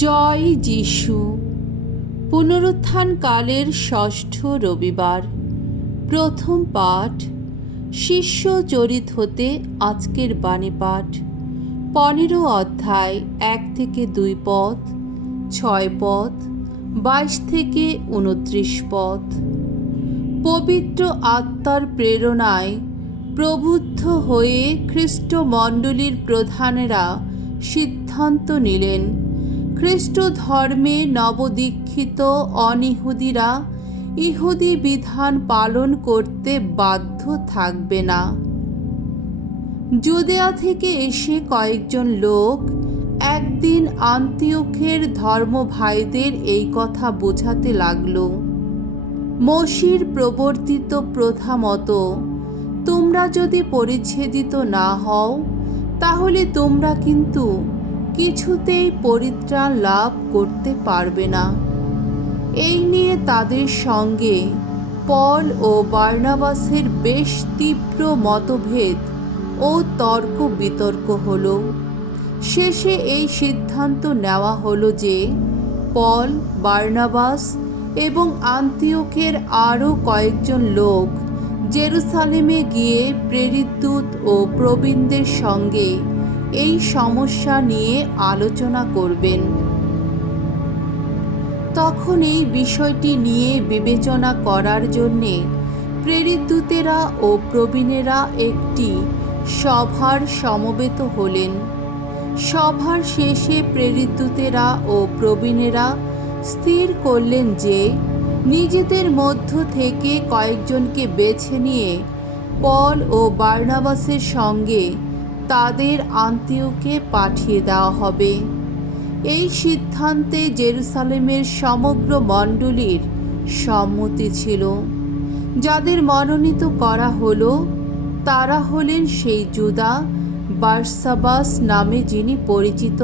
জয় যিশু। পুনরুত্থানকালের ষষ্ঠ রবিবার। প্রথম পাঠ শিষ্য চরিত হতে আজকের বাণী পাঠ 15 অধ্যায় 1 থেকে 2 পদ, 6 পদ, 22 থেকে 29 পদ। পবিত্র আত্মার প্রেরণায় প্রবুদ্ধ হয়ে খ্রিস্টমণ্ডলীর প্রধানেরা সিদ্ধান্ত নিলেন, খ্রিস্ট ধর্মে নবদীক্ষিত অনিহুদিরা ইহুদি বিধান পালন করতে বাধ্য থাকবে না। জুদেয়া থেকে এসে কয়েকজন লোক একদিন আন্তিওখের ধর্মভাইদের এই কথা বোঝাতে লাগল। মসির প্রবর্তিত প্রথা মতো তোমরা যদি পরিচ্ছেদিত না হও, তাহলে তোমরা কিন্তু কিছুতেই পরিত্রাণ লাভ করতে পারবে না। এই নিয়ে তাদের সঙ্গে পল ও বার্নাবাসের বেশ তীব্র মতভেদ ও তর্ক বিতর্ক হলো। শেষে এই সিদ্ধান্ত নেওয়া হলো যে পল, বার্নাবাস এবং আন্তিওখের আরও কয়েকজন লোক জেরুসালেমে গিয়ে প্রেরিত দূত ও প্রবীণদের সঙ্গে এই সমস্যা নিয়ে আলোচনা করবেন। তখন এই বিষয়টি নিয়ে বিবেচনা করার জন্যে প্রেরিত দূতেরা ও প্রবীণেরা একটি সভার সমবেত হলেন। সভার শেষে প্রেরিত দূতেরা ও প্রবীণেরা স্থির করলেন যে নিজেদের মধ্য থেকে কয়েকজনকে বেছে নিয়ে পল ও বার্নাবাসের সঙ্গে তাদের আন্তিওকে পাঠিয়ে দেওয়া হবে। এই সিদ্ধান্তে জেরুসালেমের সমগ্র মণ্ডলীর সম্মতি ছিল। যাদের মনোনীত করা হলো তারা হলেন সেই জুদা, বারসাবাস নামে যিনি পরিচিত,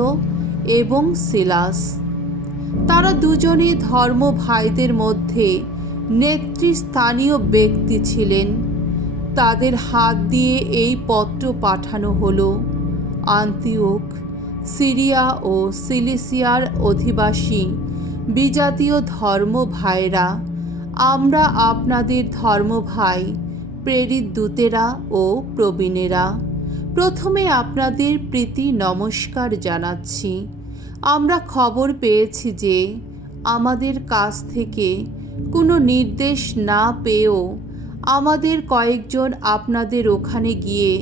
এবং সিলাস। তারা দুজনই ধর্ম ভাইদের মধ্যে নেতৃস্থানীয় ব্যক্তি ছিলেন। তাদের হাত দিয়ে এই পত্র পাঠানো হলো, আন্তিওক, সিরিয়া ও সিলিসিয়ার অধিবাসী বিজাতীয় ধর্ম ভাইরা, আমরা আপনাদের ধর্ম ভাই প্রেরিত দূতেরা ও প্রবীণেরা প্রথমে আপনাদের প্রীতি নমস্কার জানাচ্ছি। আমরা খবর পেয়েছি যে আমাদের কাছ থেকে কোনো নির্দেশ না পেয়েও আমাদের কয়েকজন আপনাদের ওখানে গিয়ে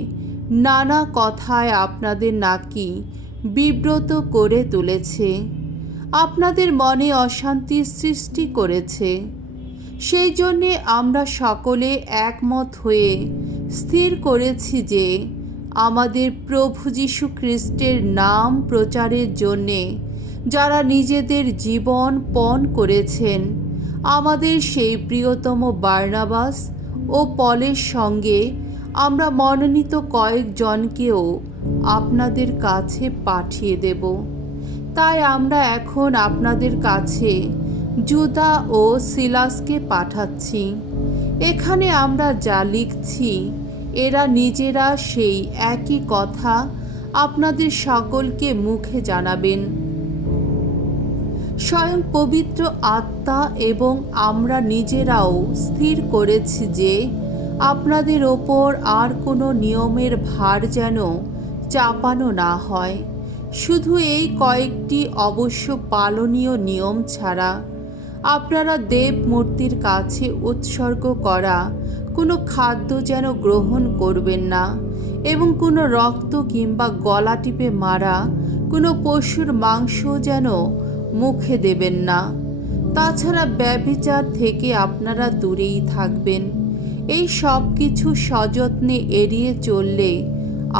নানা কথায় আপনাদের নাকি বিব্রত করে তুলেছে, আপনাদের মনে অশান্তির সৃষ্টি করেছে। সেই জন্যে আমরা সকলে একমত হয়ে স্থির করেছি যে আমাদের প্রভু যীশু খ্রিস্টের নাম প্রচারের জন্যে যারা নিজেদের জীবন পণ করেছেন, আমাদের সেই প্রিয়তম বার্নাবাস ও পলের সঙ্গে আমরা মনোনীত কয়েকজনকেও আপনাদের কাছে পাঠিয়ে দেব। তাই আমরা এখন আপনাদের কাছে জুদা ও সিলাসকে পাঠাচ্ছি। এখানে আমরা যা লিখছি এরা নিজেরা সেই একই কথা আপনাদের সকলকে মুখে জানাবেন। স্বয়ং পবিত্র আত্মা এবং আমরা নিজেরাও স্থির করেছি যে আপনাদের ওপর আর কোনো নিয়মের ভার যেন চাপানো না হয়, শুধু এই কয়েকটি অবশ্য পালনীয় নিয়ম ছাড়া। আপনারা দেব মূর্তির কাছে উৎসর্গ করা কোনো খাদ্য যেন গ্রহণ করবেন না, এবং কোনো রক্ত কিংবা গলা টিপে মারা কোনো পশুর মাংস যেন মুখে দেবেন না। তাছাড়া ব্যভিচার থেকে আপনারা দূরেই থাকবেন। এই সব কিছু সযত্নে এড়িয়ে চললে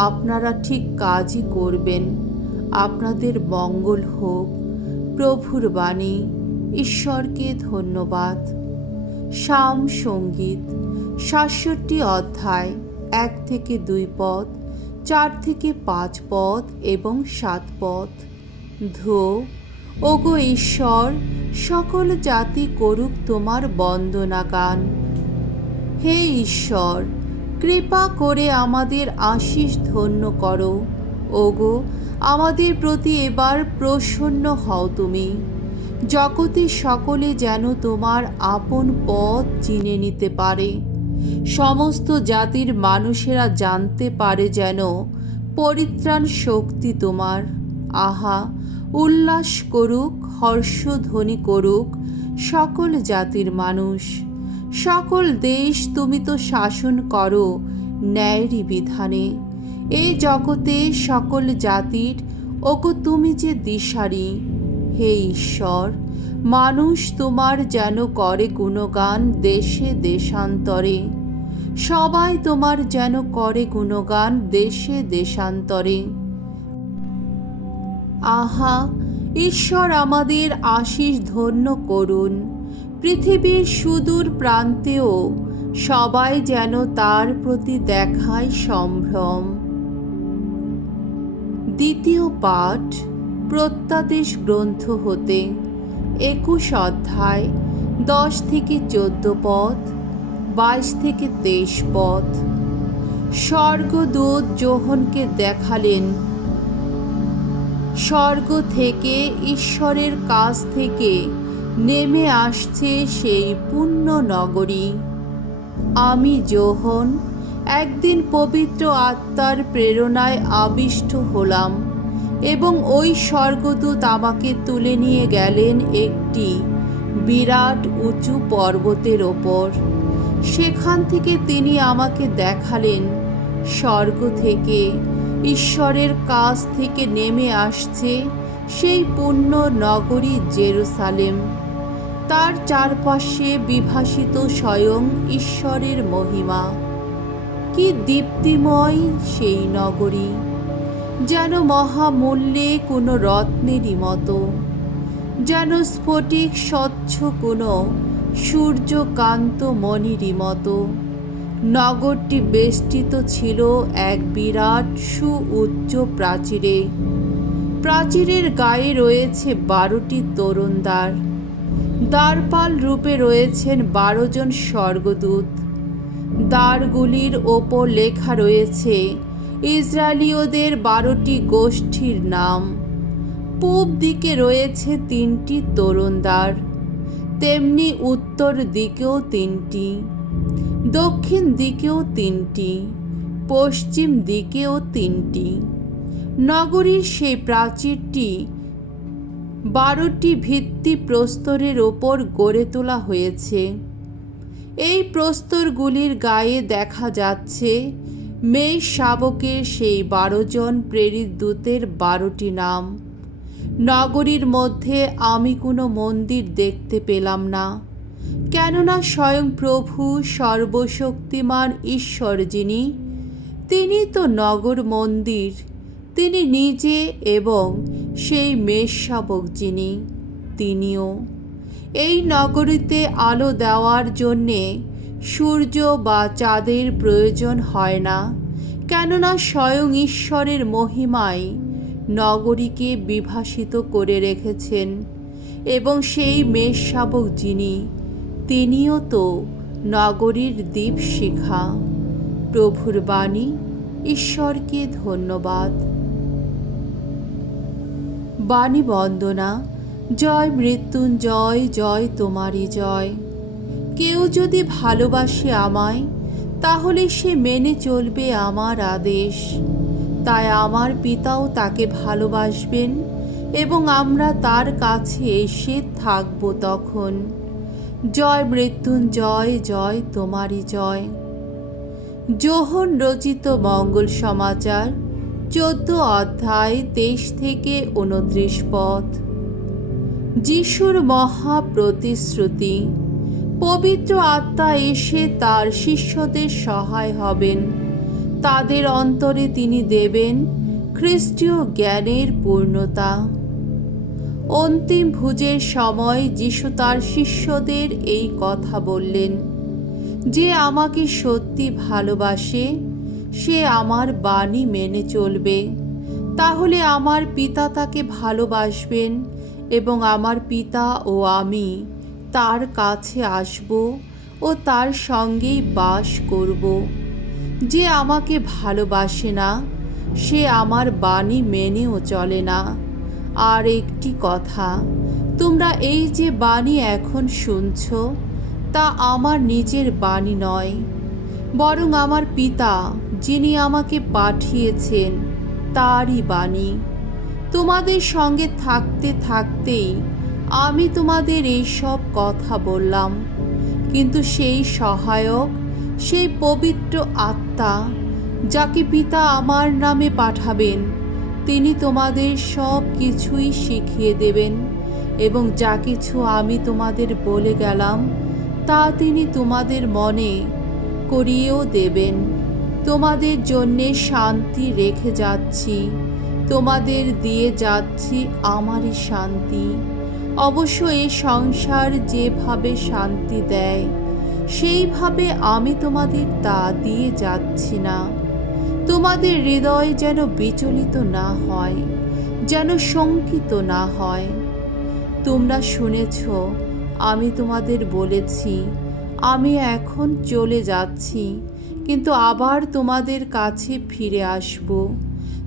আপনারা ঠিক কাজই করবেন। আপনাদের মঙ্গল হোক। প্রভুর বাণী। ঈশ্বরকে ধন্যবাদ। সাম সঙ্গীত 67 অধ্যায় 1 থেকে 2 পদ, 4 থেকে 5 পদ এবং 7 পদ। ধো, ওগো ঈশ্বর, সকল জাতি করুক তোমার বন্দনা গান। হে ঈশ্বর, কৃপা করে আমাদের আশীষ ধন্য করো। ওগো, আমাদের প্রতি এবার প্রসন্ন হও তুমি। জগতের সকলে যেন তোমার আপন পথ চিনে নিতে পারে, সমস্ত জাতির মানুষেরা জানতে পারে যেন পরিত্রাণ শক্তি তোমার। আহা, উল্লাস করুক, হর্ষধ্বনি করুক সকল জাতির মানুষ। সকল দেশ তুমি তো শাসন করো ন্যায়েরই বিধানে। এই জগতে সকল জাতির ওগো তুমি যে দিশারি। হে ঈশ্বর, মানুষ তোমার যেন করে গুণগান দেশে দেশান্তরে। সবাই তোমার যেন করে গুণগান দেশে দেশান্তরে। আহা, ঈশ্বর আমাদের আশীষ ধন্য করুন। পৃথিবীর সুদূর প্রান্তেও সবাই যেন তার প্রতি দেখায় সম্ভ্রম। দ্বিতীয় পাঠ প্রত্যাদেশ গ্রন্থ হতে, 21 অধ্যায়, 10 থেকে 14 পদ, 22 থেকে 23 পদ। স্বর্গদূত যোহনকে দেখালেন স্বর্গ থেকে ঈশ্বরের কাছ থেকে নেমে আসছে সেই পুণ্য নগরী। আমি যোহন একদিন পবিত্র আত্মার প্রেরণায় আবিষ্ট হলাম এবং ওই স্বর্গদূত আমাকে তুলে নিয়ে গেলেন একটি বিরাট উঁচু পর্বতের ওপর। সেখান থেকে তিনি আমাকে দেখালেন স্বর্গ থেকে ঈশ্বরের কাছ থেকে নেমে আসছে সেই পুণ্য নগরী জেরুসালেম। তার চারপাশে বিভাসিত স্বয়ং ঈশ্বরের মহিমা। কি দীপ্তিময় সেই নগরী, যেন মহামূল্যে কোনো রত্নেরই মতো, যেন স্ফটিক স্বচ্ছ কোনো সূর্যকান্ত মণিরই মতো। নগরটি বেষ্টিত ছিল এক বিরাট সুউচ্চ প্রাচীরে। প্রাচীরের গায়ে রয়েছে 12টি তোরণদ্বার। দ্বারপাল রূপে রয়েছেন 12 জন স্বর্গদূত। দ্বারগুলির ওপর লেখা রয়েছে ইসরায়েলীয়দের 12টি গোষ্ঠীর নাম। পূব দিকে রয়েছে 3টি তোরণদ্বার, তেমনি উত্তর দিকেও 3টি, দক্ষিণ দিকেও 3টি, পশ্চিম দিকেও 3টি। নগরীর সেই প্রাচীরটি 12টি ভিত্তি প্রস্তরের ওপর গড়ে তোলা হয়েছে। এই প্রস্তরগুলির গায়ে দেখা যাচ্ছে মেষ শাবকের সেই 12 জন প্রেরিত দূতের 12টি নাম। নগরীর মধ্যে আমি কোনো মন্দির দেখতে পেলাম না, কেননা স্বয়ং প্রভু সর্বশক্তিমান ঈশ্বর যিনি, তিনি তো নগর মন্দির, তিনি নিজে এবং সেই মেষ শাবক যিনি, তিনিও। এই নগরীতে আলো দেওয়ার জন্যে সূর্য বা চাঁদের প্রয়োজন হয় না, কেননা স্বয়ং ঈশ্বরের মহিমায় নগরীকে বিভাসিত করে রেখেছেন এবং সেই মেষ শাবক যিনি, তিনিও তো নগরীর দীপশিখা। প্রভুর বাণী। ঈশ্বরকে ধন্যবাদ। বাণী বন্দনা। জয় মৃত্যুঞ্জয়, জয় তোমারই জয়। কেউ যদি ভালোবাসে আমায়, তাহলে সে মেনে চলবে আমার আদেশ। তাই আমার পিতাও তাকে ভালোবাসবেন এবং আমরা তার কাছে এসে থাকব তখন। জয় মৃত্যুঞ্জয়, জয় তোমারই জয়। যোহন রচিত মঙ্গল সমাচার, 14 অধ্যায়, 23 থেকে 29 পদ। যিশুর মহা প্রতিশ্রুতি। পবিত্র আত্মা এসে তার শিষ্যদের সহায় হবেন। তাদের অন্তরে তিনি দেবেন খ্রিস্টীয় জ্ঞানের পূর্ণতা। অন্তিম ভোজের সময় যিশু তার শিষ্যদের এই কথা বললেন, যে আমাকে সত্যি ভালোবাসে সে আমার বাণী মেনে চলবে। তাহলে আমার পিতা তাকে ভালোবাসবেন এবং আমার পিতা ও আমি তার কাছে আসব ও তার সঙ্গেই বাস করব। যে আমাকে ভালোবাসে না সে আমার বাণী মেনেও চলে না। আর একটি কথা, তোমরা এই যে বাণী এখন শুনছ, তা আমার নিজের বাণী নয়, বরং আমার পিতা যিনি আমাকে পাঠিয়েছেন তারই বাণী। তোমাদের সঙ্গে থাকতে থাকতেই আমি তোমাদের এই সব কথা বললাম, কিন্তু সেই সহায়ক, সেই পবিত্র আত্মা, যাকে পিতা আমার নামে পাঠাবেন, তিনি তোমাদের সব কিছুই শিখিয়ে দেবেন এবং যা কিছু আমি তোমাদের বলে গেলাম তা তিনি তোমাদের মনে করিয়েও দেবেন। তোমাদের জন্যে শান্তি রেখে যাচ্ছি, তোমাদের দিয়ে যাচ্ছি আমারই শান্তি। অবশ্য এই সংসার যেভাবে শান্তি দেয়, সেইভাবে আমি তোমাদের তা দিয়ে যাচ্ছি না। তোমাদের হৃদয় যেন বিচলিত না হয়, যেন শঙ্কিত না হয়। তোমরা শুনেছ আমি তোমাদের বলেছি, আমি এখন চলে যাচ্ছি, কিন্তু আবার তোমাদের কাছে ফিরে আসব।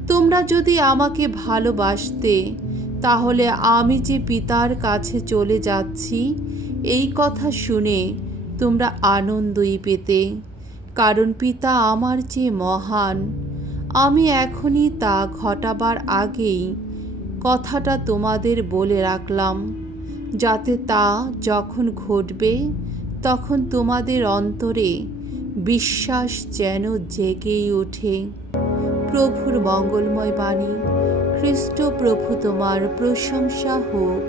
তোমরা যদি আমাকে ভালোবাসতে, তাহলে আমি যে পিতার কাছে চলে যাচ্ছি এই কথা শুনে তোমরা আনন্দই পেতে, কারণ পিতা আমার চেয়ে মহান। আমি এখনই তা ঘটাবার আগেই কথাটা তোমাদের বলে রাখলাম, যাতে তা যখন ঘটবে তখন তোমাদের অন্তরে বিশ্বাস যেন জেগেই ওঠে। প্রভুর মঙ্গলময় বাণী। খ্রিস্ট প্রভু তোমার প্রশংসা হোক।